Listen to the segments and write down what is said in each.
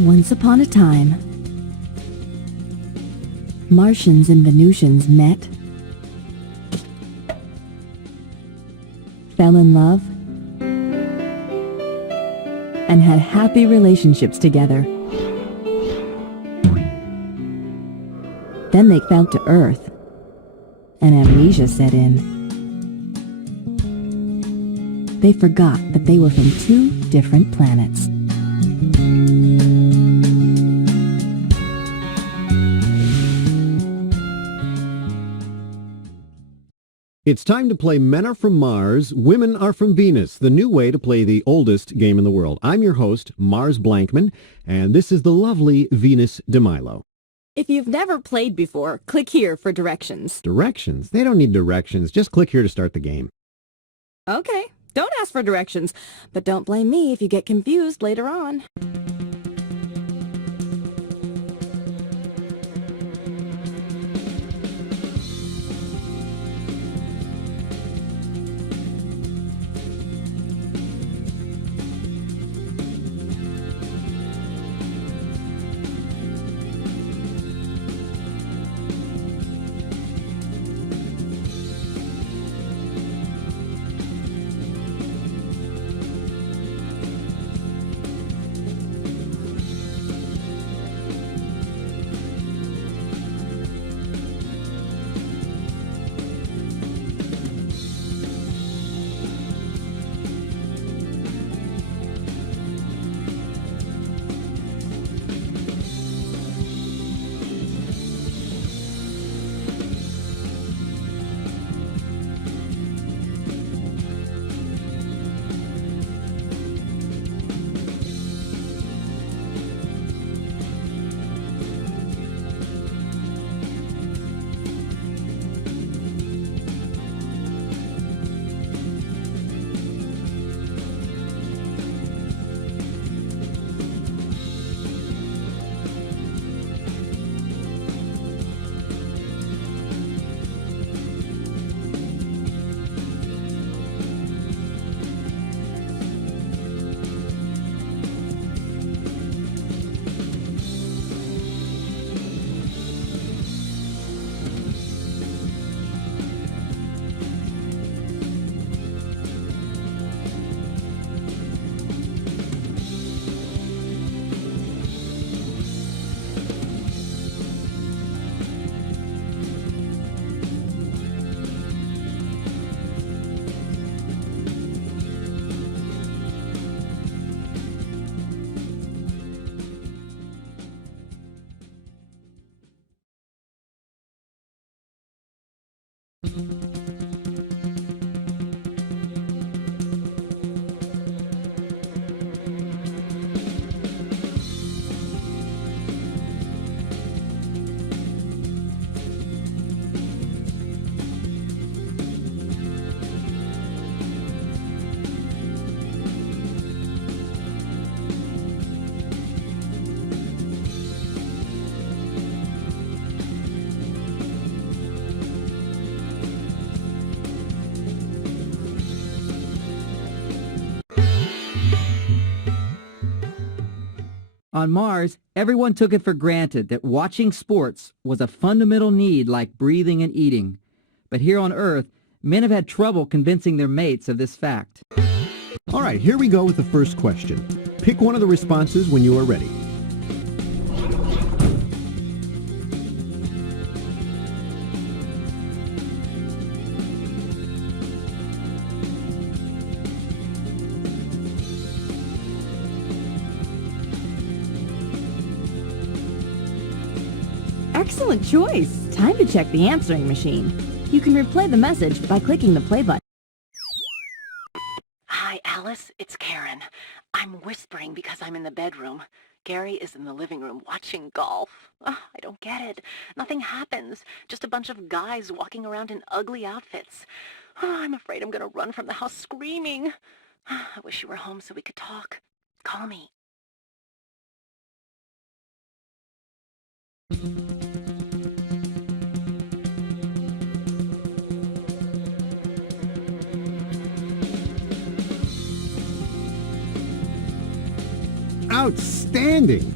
Once upon a time, Martians and Venusians met, fell in love, and had happy relationships together. Then they fell to Earth, and amnesia set in. They forgot that they were from two different planets. It's time to play Men Are From Mars, Women Are From Venus, the new way to play the oldest game in the world. I'm your host, Mars Blankman, and this is the lovely Venus DeMilo. If you've never played before, click here for directions. Directions? They don't need directions. Just click here to start the game. Okay, don't ask for directions, but don't blame me if you get confused later on. On Mars, everyone took it for granted that watching sports was a fundamental need like breathing and eating. But here on Earth, men have had trouble convincing their mates of this fact. All right, here we go with the first question. Pick one of the responses when you are ready. Excellent choice. Time to check the answering machine. You can replay the message by clicking the play button. Hi, Alice. It's Karen. I'm whispering because I'm in the bedroom. Gary is in the living room watching golf. I don't get it. Nothing happens. Just a bunch of guys walking around in ugly outfits. I'm afraid I'm going to run from the house screaming. I wish you were home so we could talk. Call me. Outstanding!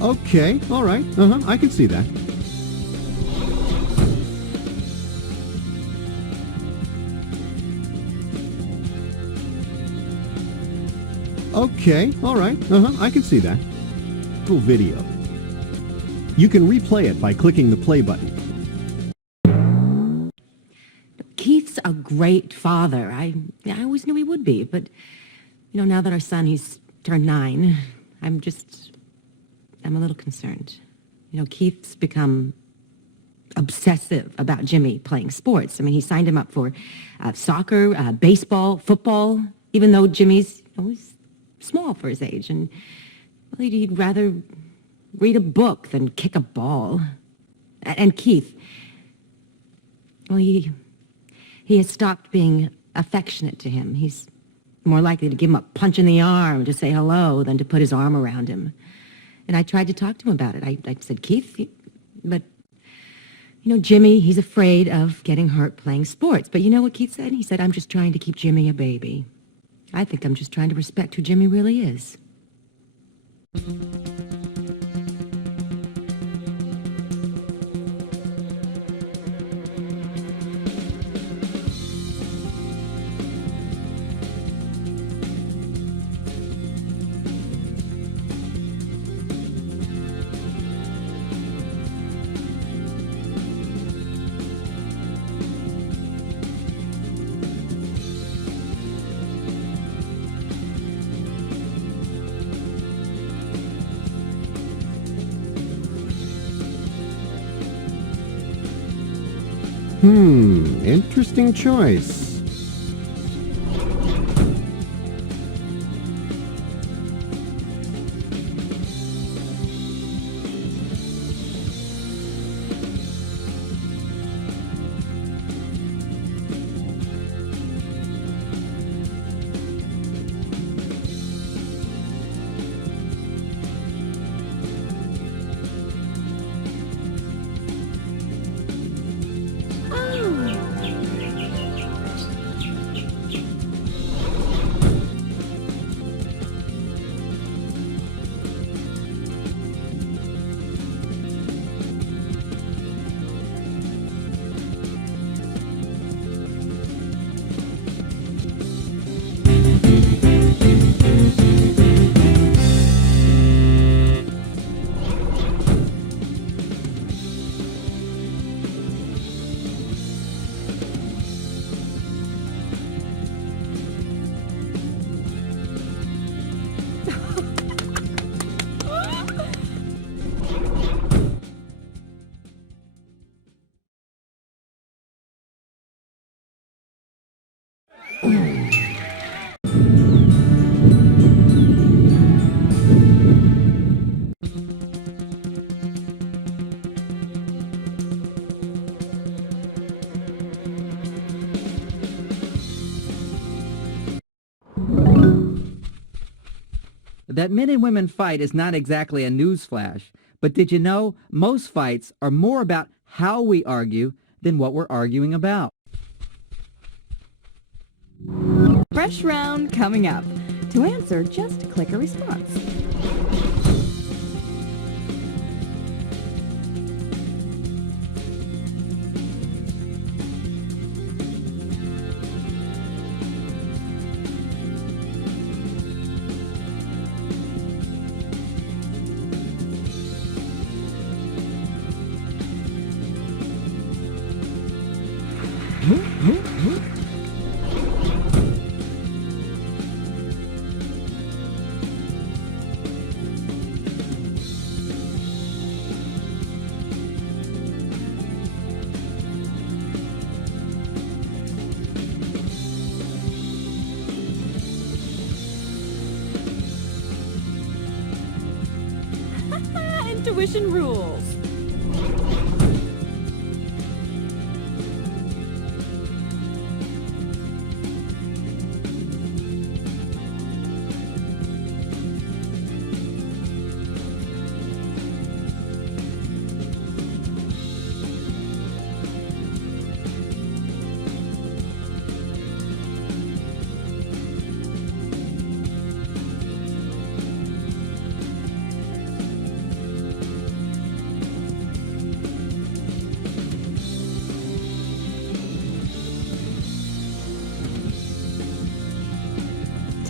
Okay, all right. I can see that. Okay, all right. I can see that. Cool video. You can replay it by clicking the play button. Keith's a great father. I always knew he would be, but, now that our son, he's turned 9, I'm a little concerned. Keith's become obsessive about Jimmy playing sports. I mean, he signed him up for soccer, baseball, football, even though Jimmy's always small for his age, and well, he'd rather read a book than kick a ball. And Keith, well, he has stopped being affectionate to him. He's more likely to give him a punch in the arm to say hello than to put his arm around him. And I tried to talk to him about it. I said, Keith, but, Jimmy, he's afraid of getting hurt playing sports. But you know what Keith said? He said, I'm just trying to keep Jimmy a baby. I think I'm just trying to respect who Jimmy really is. Interesting choice. That men and women fight is not exactly a newsflash, but did you know most fights are more about how we argue than what we're arguing about? Fresh round coming up. To answer, just click a response. Intuition rules.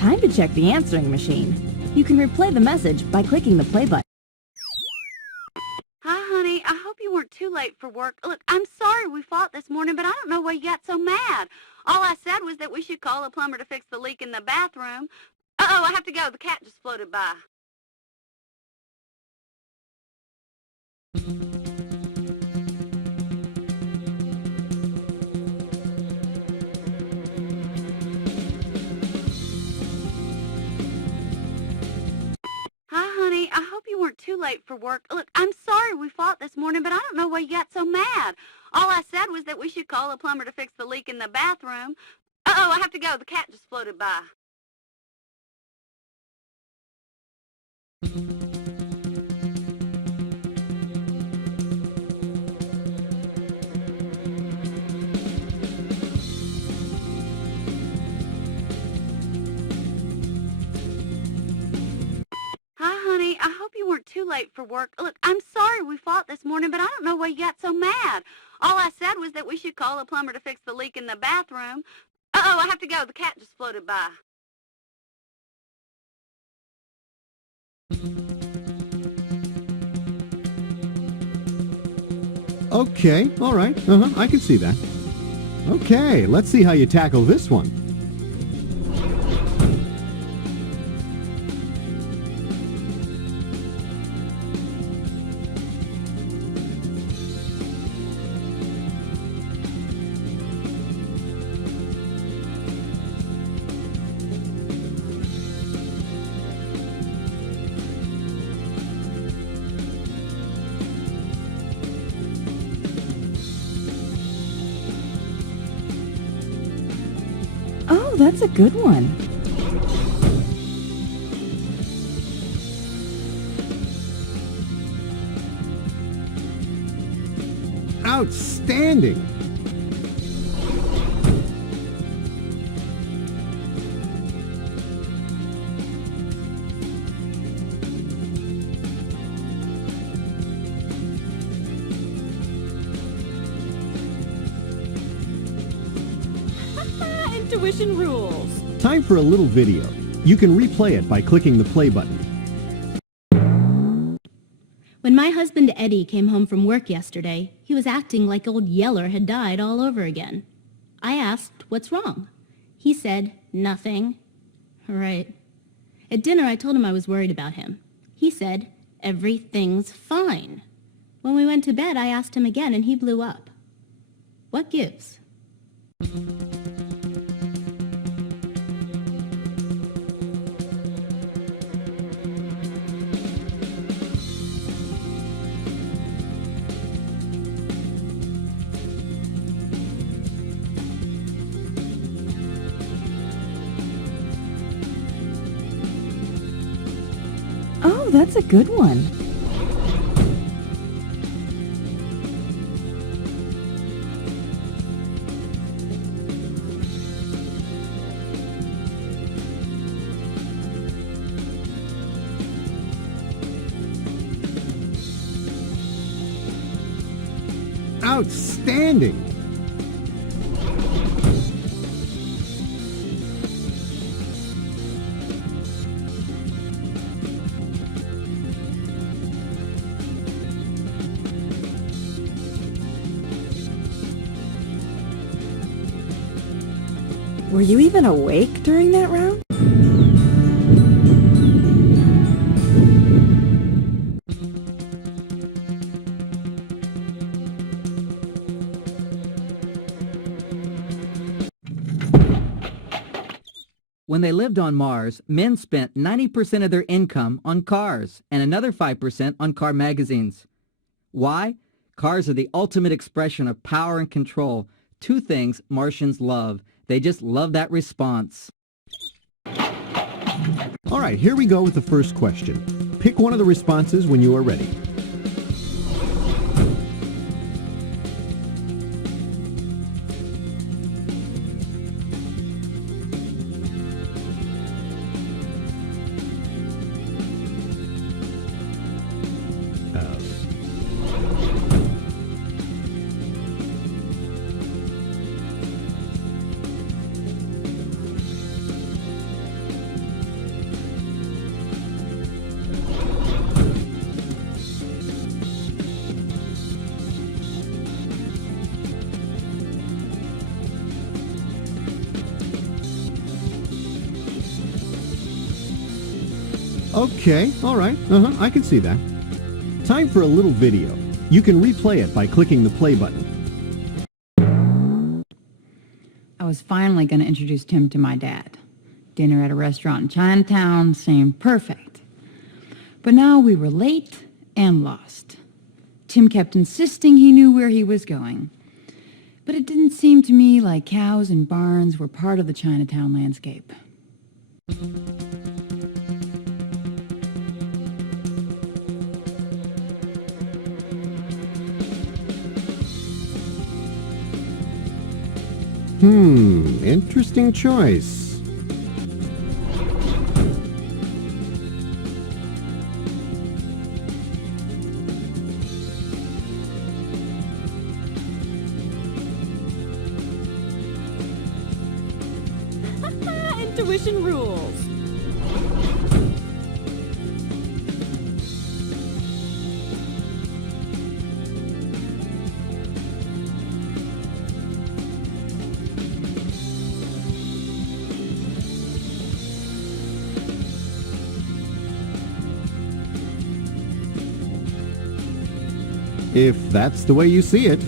time to check the answering machine. You can replay the message by clicking the play button. Hi, honey. I hope you weren't too late for work. Look, I'm sorry we fought this morning, but I don't know why you got so mad. All I said was that we should call a plumber to fix the leak in the bathroom. Uh-oh, I have to go. The cat just floated by. Hi, honey. I hope you weren't too late for work. Look, I'm sorry we fought this morning, but I don't know why you got so mad. All I said was that we should call a plumber to fix the leak in the bathroom. Uh-oh, I have to go. The cat just floated by. Hi, honey. I hope you weren't too late for work. Look, I'm sorry we fought this morning, but I don't know why you got so mad. All I said was that we should call a plumber to fix the leak in the bathroom. Uh-oh, I have to go. The cat just floated by. Okay, all right. I can see that. Okay, let's see how you tackle this one. Oh, that's a good one. Outstanding! Intuition rules. Time for a little video. You can replay it by clicking the play button. When my husband Eddie came home from work yesterday, he was acting like old Yeller had died all over again. I asked, "What's wrong?" He said, "Nothing." Right. At dinner, I told him I was worried about him. He said, "Everything's fine." When we went to bed, I asked him again, and he blew up. What gives? Oh, that's a good one. Outstanding! Were you even awake during that round? When they lived on Mars, men spent 90% of their income on cars and another 5% on car magazines. Why? Cars are the ultimate expression of power and control, two things Martians love. They just love that response. All right, here we go with the first question. Pick one of the responses when you are ready. Okay, all right. I can see that. Time for a little video. You can replay it by clicking the play button. I was finally going to introduce Tim to my dad. Dinner at a restaurant in Chinatown seemed perfect. But now we were late and lost. Tim kept insisting he knew where he was going. But it didn't seem to me like cows and barns were part of the Chinatown landscape. Interesting choice. Intuition rules. If that's the way you see it.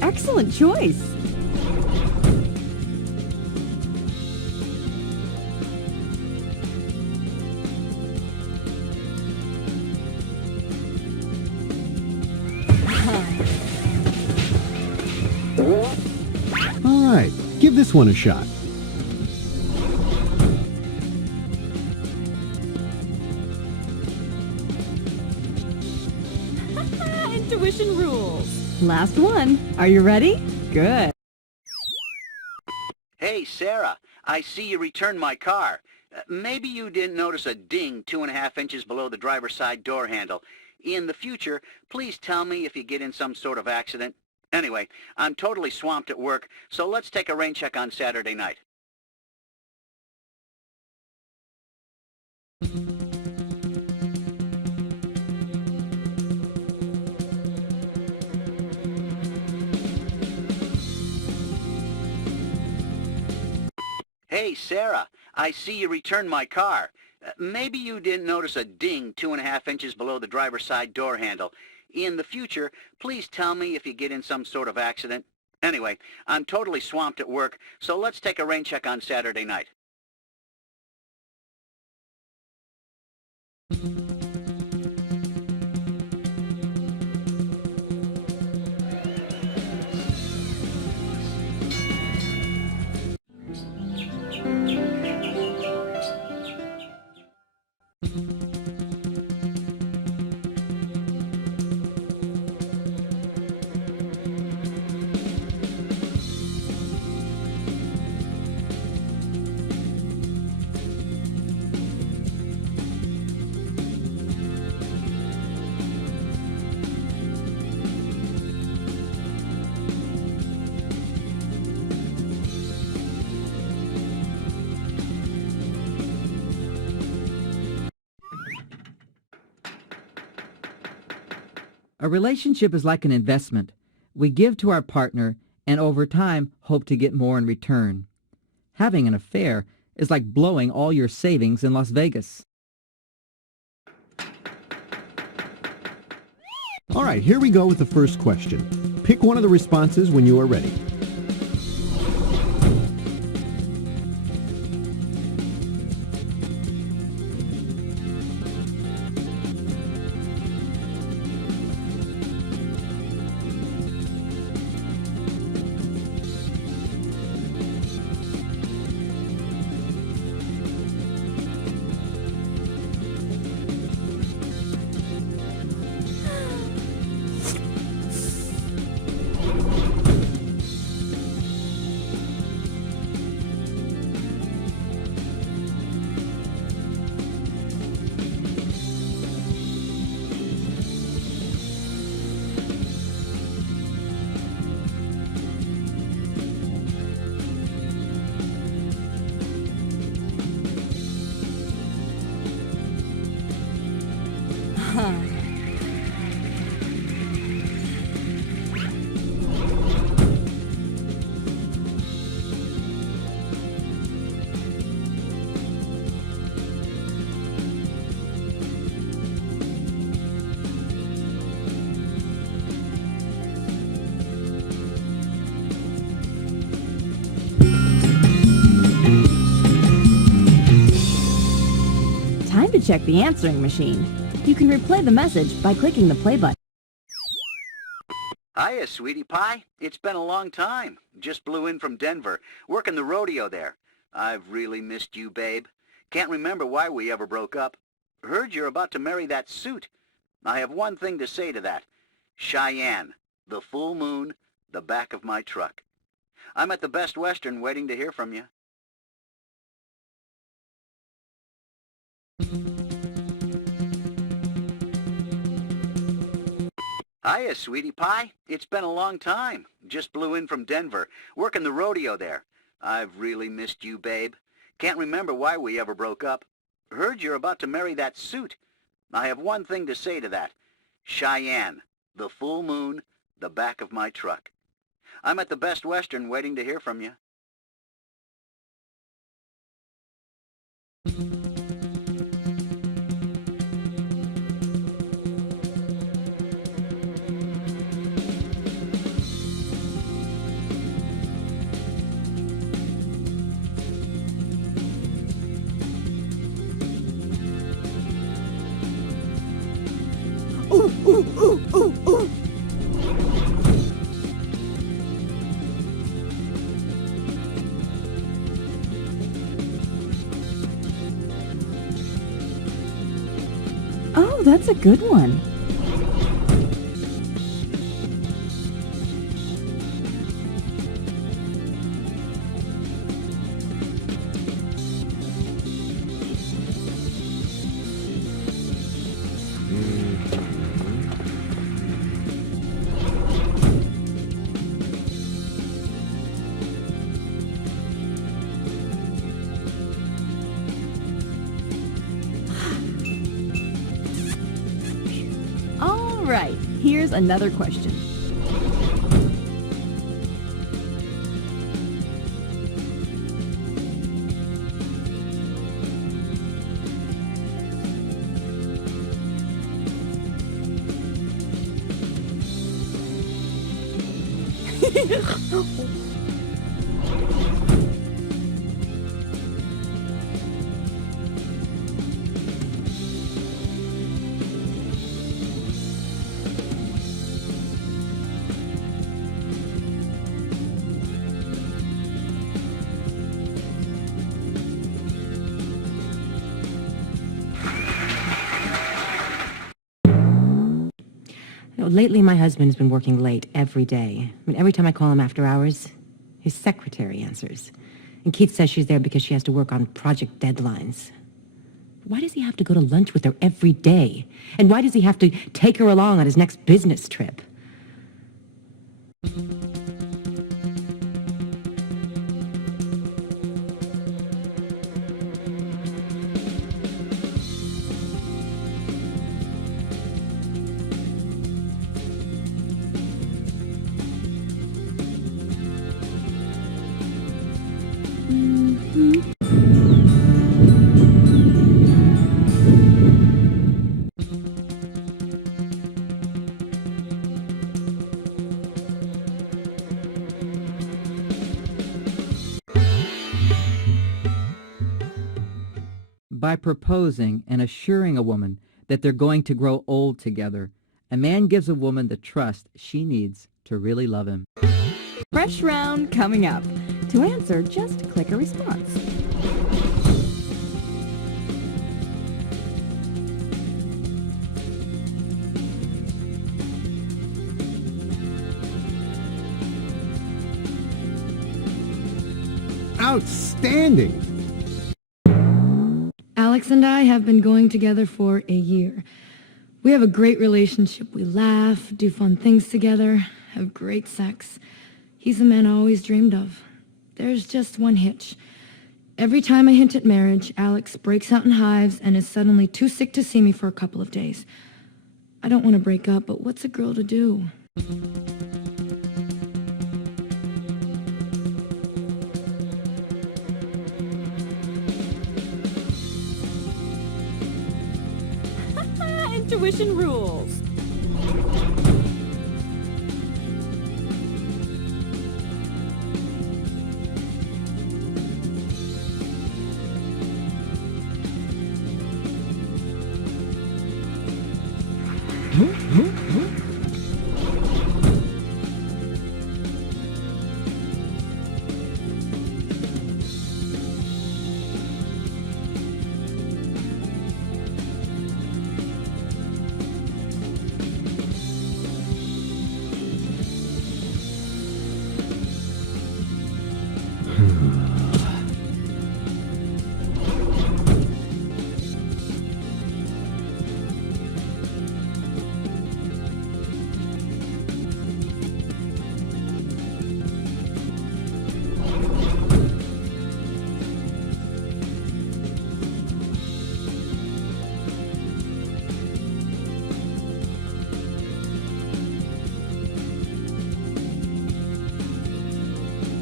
Excellent choice. All right, give this one a shot. Intuition rules. Last one. Are you ready? Good. Hey, Sarah, I see you returned my car. Maybe you didn't notice a ding 2.5 inches below the driver's side door handle. In the future, please tell me if you get in some sort of accident. Anyway, I'm totally swamped at work, so let's take a rain check on Saturday night. Hey, Sarah, I see you returned my car. Maybe you didn't notice a ding 2.5 inches below the driver's side door handle. In the future, please tell me if you get in some sort of accident. Anyway, I'm totally swamped at work, so let's take a rain check on Saturday night. A relationship is like an investment. We give to our partner and over time hope to get more in return. Having an affair is like blowing all your savings in Las Vegas. All right, here we go with the first question. Pick one of the responses when you are ready. check the answering machine. You can replay the message by clicking the play button. Hiya, sweetie pie. It's been a long time. Just blew in from Denver, working the rodeo there. I've really missed you, babe. Can't remember why we ever broke up. Heard you're about to marry that suit. I have one thing to say to that. Cheyenne, the full moon, the back of my truck. I'm at the Best Western waiting to hear from you. Hiya, sweetie pie. It's been a long time. Just blew in from Denver, working the rodeo there. I've really missed you, babe. Can't remember why we ever broke up. Heard you're about to marry that suit. I have one thing to say to that. Cheyenne, the full moon, the back of my truck. I'm at the Best Western waiting to hear from you. Oh, that's a good one. All right, here's another question. Lately, my husband's been working late every day. I mean, every time I call him after hours, his secretary answers. And Keith says she's there because she has to work on project deadlines. Why does he have to go to lunch with her every day? And why does he have to take her along on his next business trip? By proposing and assuring a woman that they're going to grow old together, a man gives a woman the trust she needs to really love him. Fresh round coming up. To answer, just click a response. Outstanding! Alex and I have been going together for a year. We have a great relationship. We laugh, do fun things together, have great sex. He's the man I always dreamed of. There's just one hitch. Every time I hint at marriage, Alex breaks out in hives and is suddenly too sick to see me for a couple of days. I don't want to break up, but what's a girl to do? Intuition rules.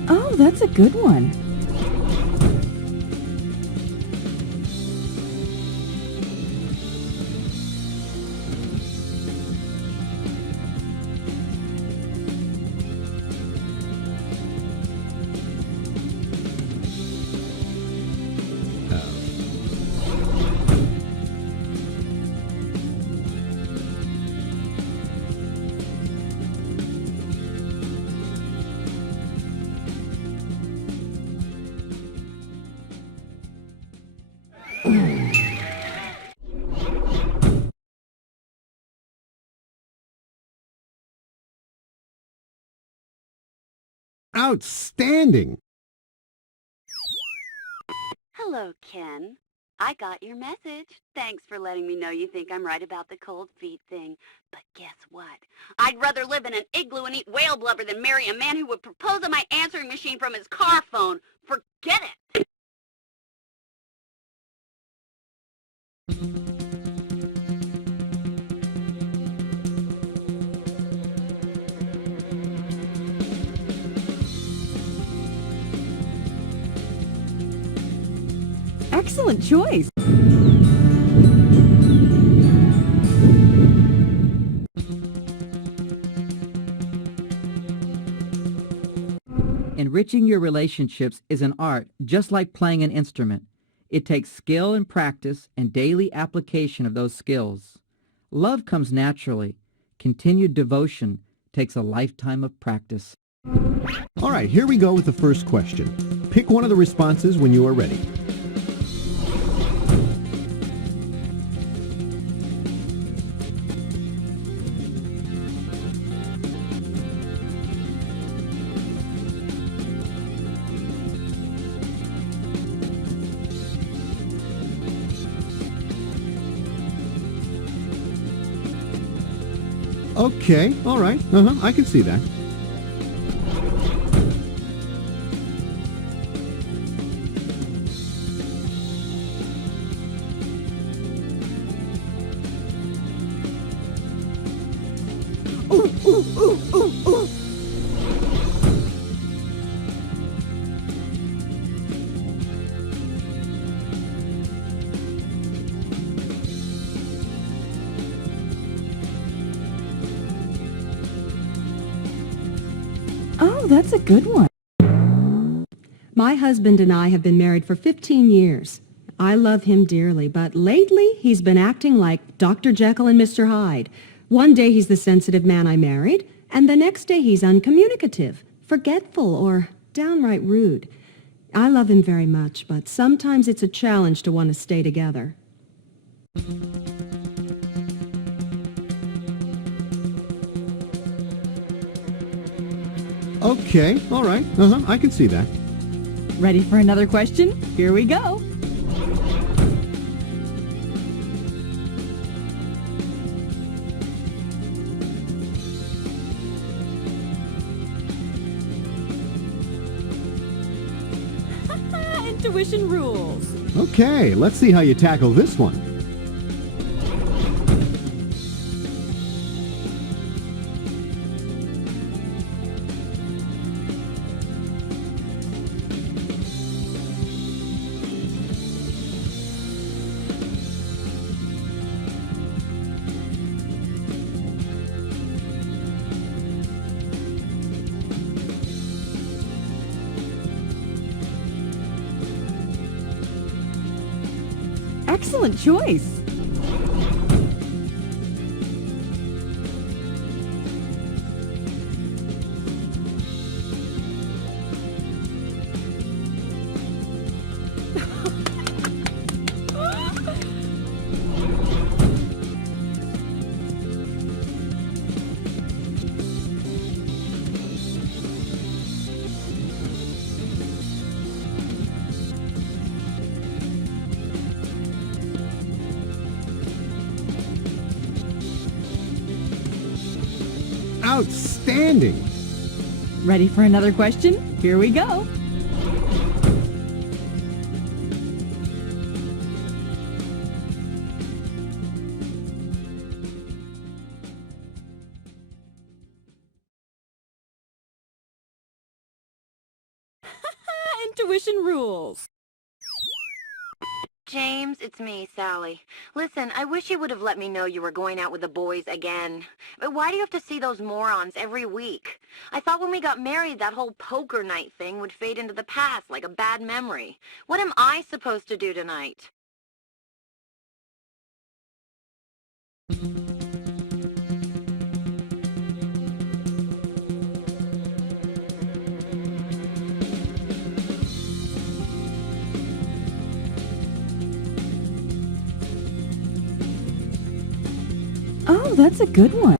Oh, that's a good one. Outstanding! Hello, Ken. I got your message. Thanks for letting me know you think I'm right about the cold feet thing. But guess what? I'd rather live in an igloo and eat whale blubber than marry a man who would propose on my answering machine from his car phone. Forget it! Excellent choice. Enriching your relationships is an art, just like playing an instrument. It takes skill and practice and daily application of those skills. Love comes naturally. Continued devotion takes a lifetime of practice. All right, here we go with the first question. Pick one of the responses when you are ready. Okay, all right. I can see that. Oh, that's a good one. My husband and I have been married for 15 years. I love him dearly, but lately he's been acting like Dr. Jekyll and Mr. Hyde. One day he's the sensitive man I married, and the next day he's uncommunicative, forgetful, or downright rude. I love him very much, but sometimes it's a challenge to want to stay together. Okay, all right. I can see that. Ready for another question? Here we go. Intuition rules. Okay, let's see how you tackle this one. Excellent choice. Outstanding! Ready for another question? Here we go. Intuition rules. James, it's me, Sally. Listen, I wish you would have let me know you were going out with the boys again. But why do you have to see those morons every week? I thought when we got married that whole poker night thing would fade into the past like a bad memory. What am I supposed to do tonight? Oh, that's a good one.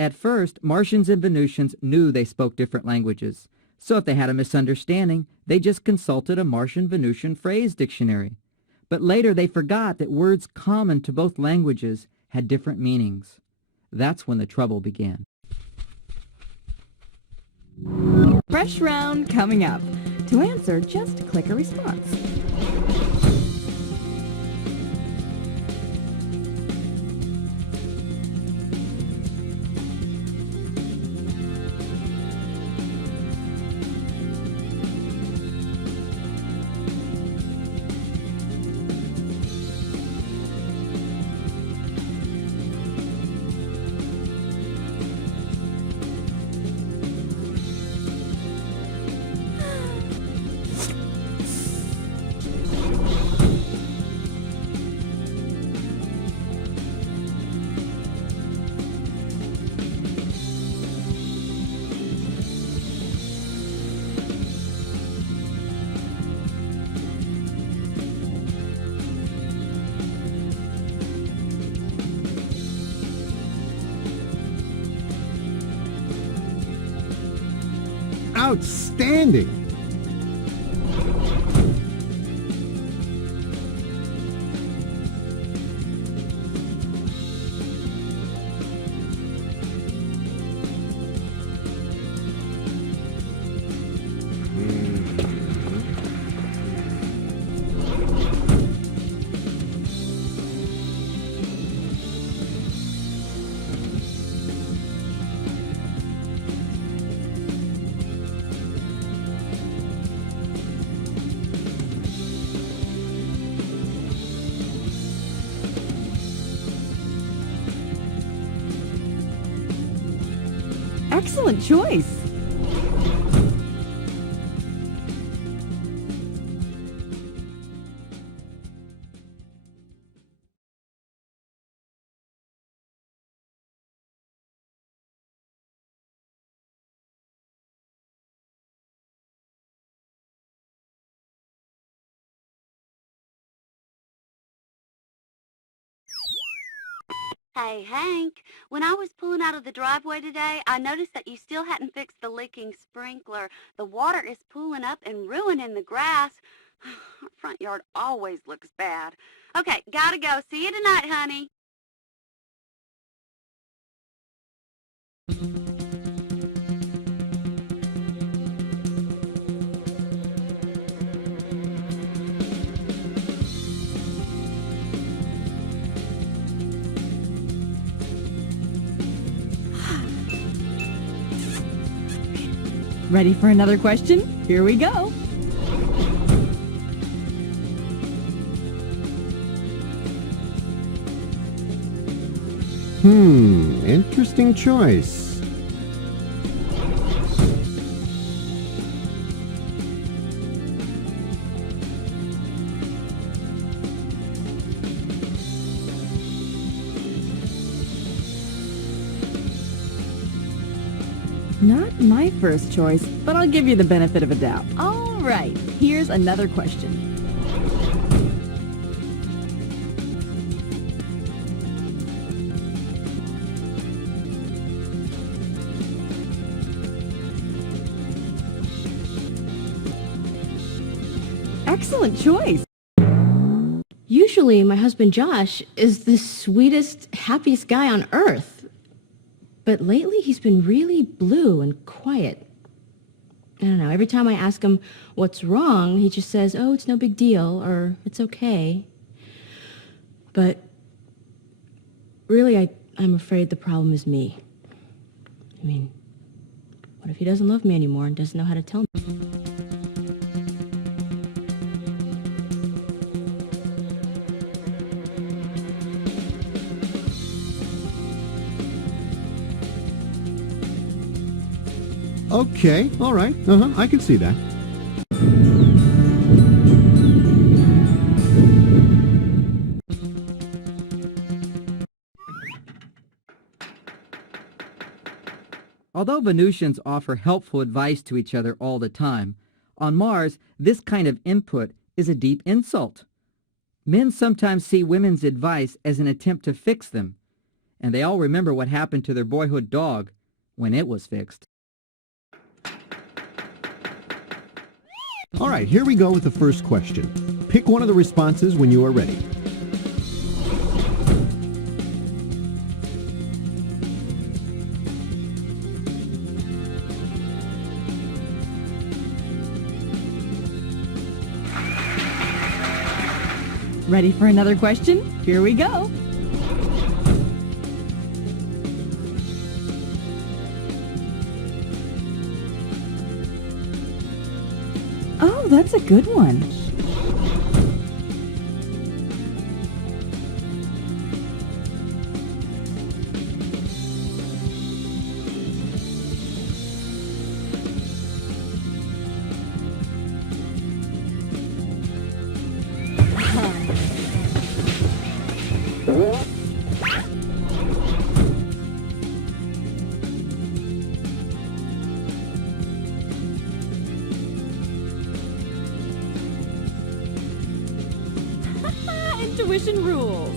At first, Martians and Venusians knew they spoke different languages. So if they had a misunderstanding, they just consulted a Martian-Venusian phrase dictionary. But later they forgot that words common to both languages had different meanings. That's when the trouble began. Fresh round coming up. To answer, just click a response. Outstanding! Excellent choice. Hey, Hank, when I was pulling out of the driveway today, I noticed that you still hadn't fixed the leaking sprinkler. The water is pooling up and ruining the grass. Our front yard always looks bad. Okay, gotta go. See you tonight, honey. Ready for another question? Here we go. Interesting choice. Not my first choice, but I'll give you the benefit of a doubt. All right, here's another question. Excellent choice. Usually my husband Josh is the sweetest, happiest guy on earth. But lately he's been really blue and quiet. I don't know, every time I ask him what's wrong, he just says, oh, it's no big deal, or it's okay. But really, I'm afraid the problem is me. I mean, what if he doesn't love me anymore and doesn't know how to tell me? Okay, all right. I can see that. Although Venusians offer helpful advice to each other all the time, on Mars, this kind of input is a deep insult. Men sometimes see women's advice as an attempt to fix them, and they all remember what happened to their boyhood dog when it was fixed. All right, here we go with the first question. Pick one of the responses when you are ready. Ready for another question? Here we go. Oh, that's a good one. Intuition rules.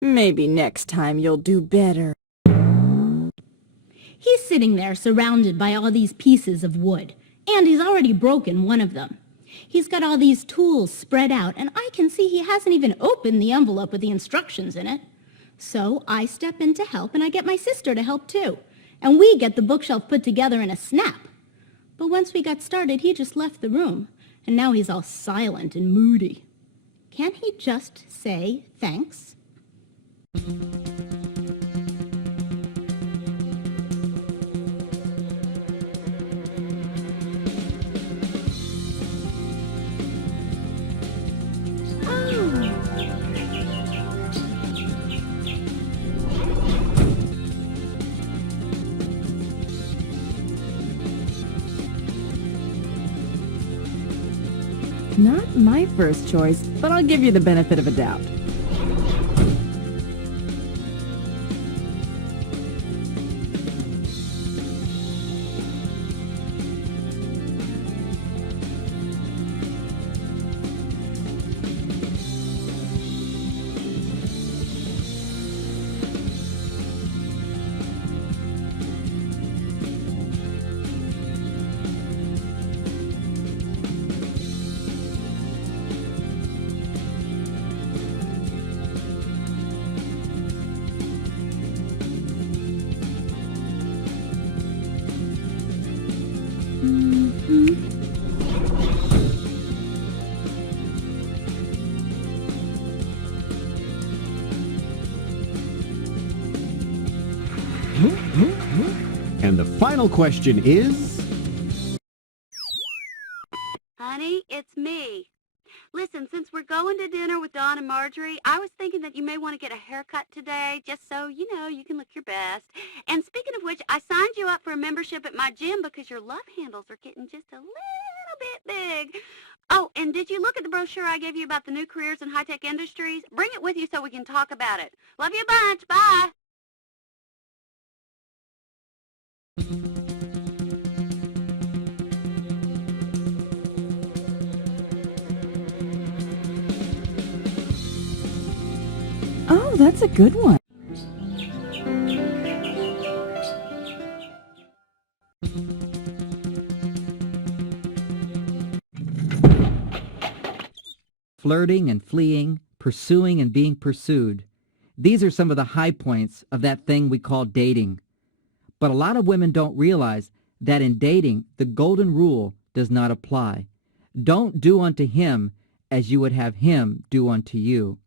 Maybe next time you'll do better. He's sitting there surrounded by all these pieces of wood, and he's already broken one of them. He's got all these tools spread out, and I can see he hasn't even opened the envelope with the instructions in it. So I step in to help, and I get my sister to help too. And we get the bookshelf put together in a snap. But once we got started, he just left the room, and now he's all silent and moody. Can't he just say thanks? Not my first choice, but I'll give you the benefit of a doubt. final question is... Honey, it's me. Listen, since we're going to dinner with Dawn and Marjorie, I was thinking that you may want to get a haircut today, just so, you know, you can look your best. And speaking of which, I signed you up for a membership at my gym because your love handles are getting just a little bit big. Oh, and did you look at the brochure I gave you about the new careers in high-tech industries? Bring it with you so we can talk about it. Love you a bunch. Bye. Oh, that's a good one. Flirting and fleeing, pursuing and being pursued. These are some of the high points of that thing we call dating. But a lot of women don't realize that in dating, the golden rule does not apply. Don't do unto him as you would have him do unto you,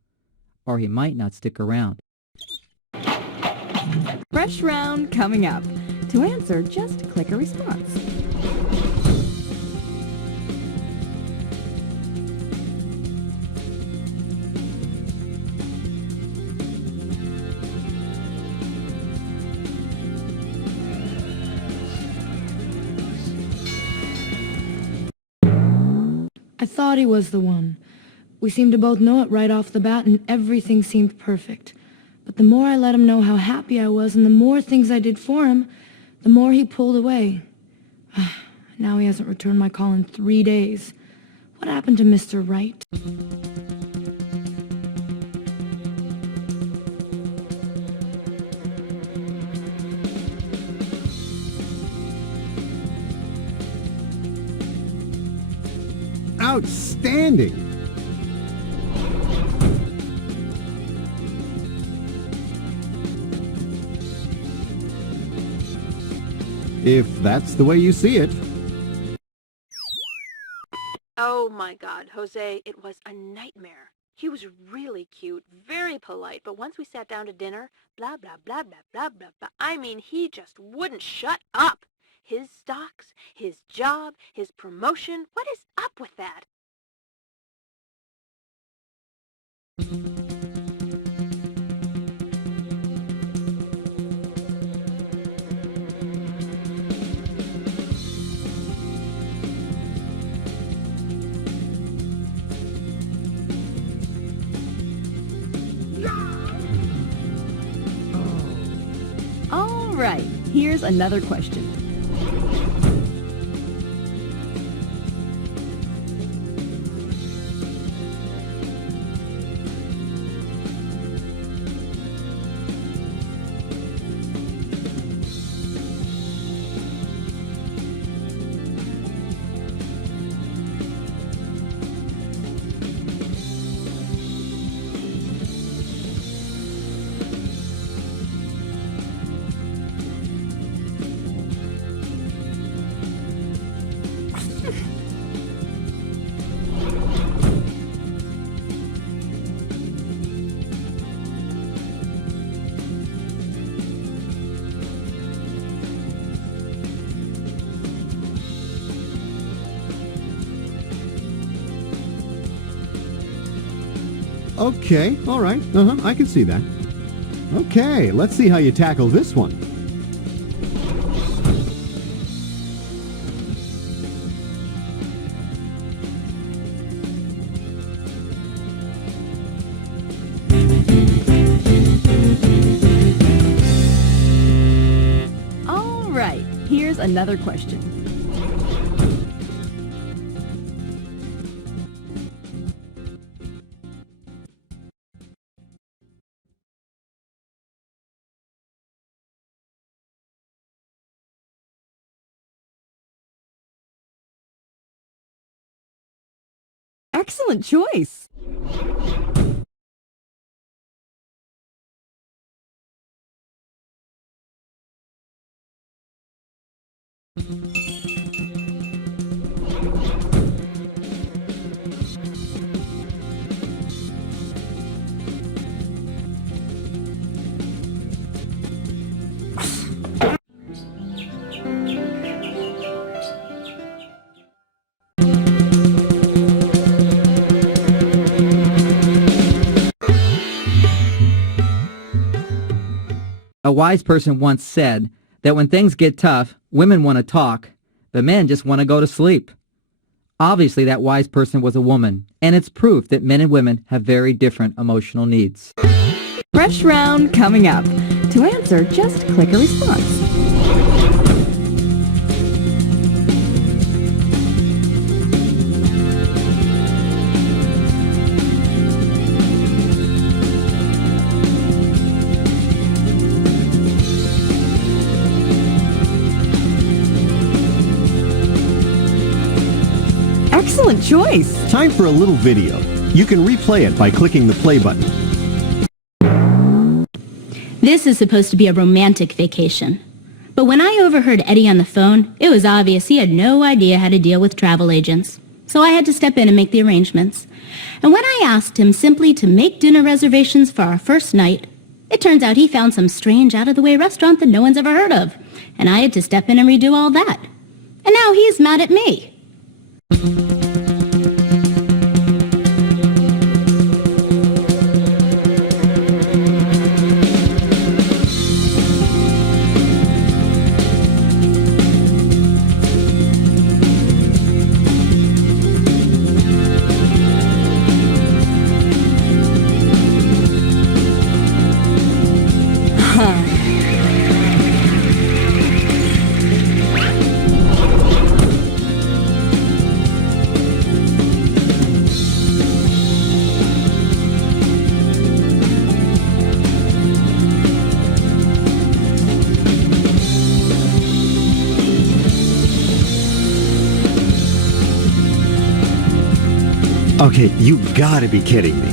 or he might not stick around. Fresh round coming up. To answer, just click a response. I thought he was the one. We seemed to both know it right off the bat, and everything seemed perfect. But the more I let him know how happy I was and the more things I did for him, the more he pulled away. Now he hasn't returned my call in 3 days. What happened to Mr. Right? Outstanding! If that's the way you see it. Oh my God, Jose, it was a nightmare. He was really cute, very polite, but once we sat down to dinner, blah, blah, blah, blah, blah, blah, blah. I mean, he just wouldn't shut up. His stocks, his job, his promotion, what is up with that? All right, here's another question. Okay, all right. I can see that. Okay, let's see how you tackle this one. All right, here's another question. Excellent choice. wise person once said that when things get tough, women want to talk, but men just want to go to sleep. Obviously, that wise person was a woman, and it's proof that men and women have very different emotional needs. Fresh round coming up. To answer, just click a response. Excellent choice. Time for a little video. You can replay it by clicking the play button. This is supposed to be a romantic vacation. But when I overheard Eddie on the phone, it was obvious he had no idea how to deal with travel agents. So I had to step in and make the arrangements. And when I asked him simply to make dinner reservations for our first night, it turns out he found some strange out-of-the-way restaurant that no one's ever heard of. And I had to step in and redo all that. And now he's mad at me. Okay, you gotta be kidding me.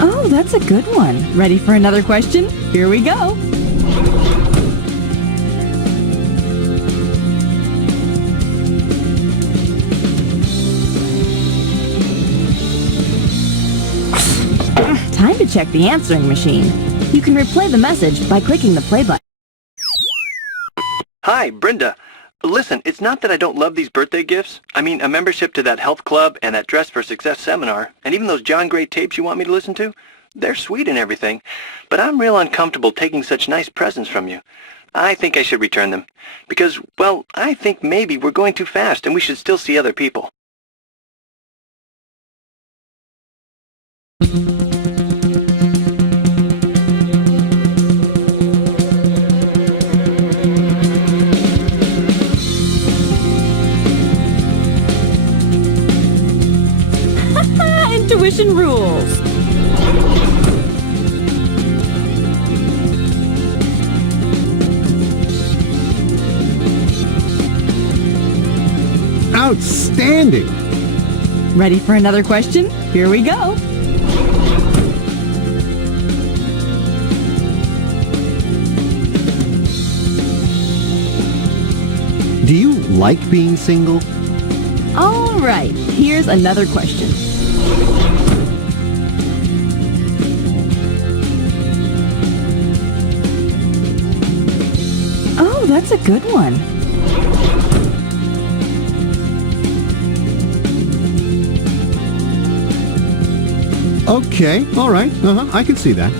Oh, that's a good one. Ready for another question? Here we go. Time to check the answering machine. You can replay the message by clicking the play button. Hi, Brenda. Listen, it's not that I don't love these birthday gifts. I mean, a membership to that health club and that Dress for Success seminar, and even those John Gray tapes you want me to listen to, they're sweet and everything, but I'm real uncomfortable taking such nice presents from you. I think I should return them, because, well, I think maybe we're going too fast and we should still see other people. Intuition rules. Outstanding! Ready for another question? Here we go. Do you like being single? All right, here's another question. Oh, that's a good one. Okay, all right. I can see that.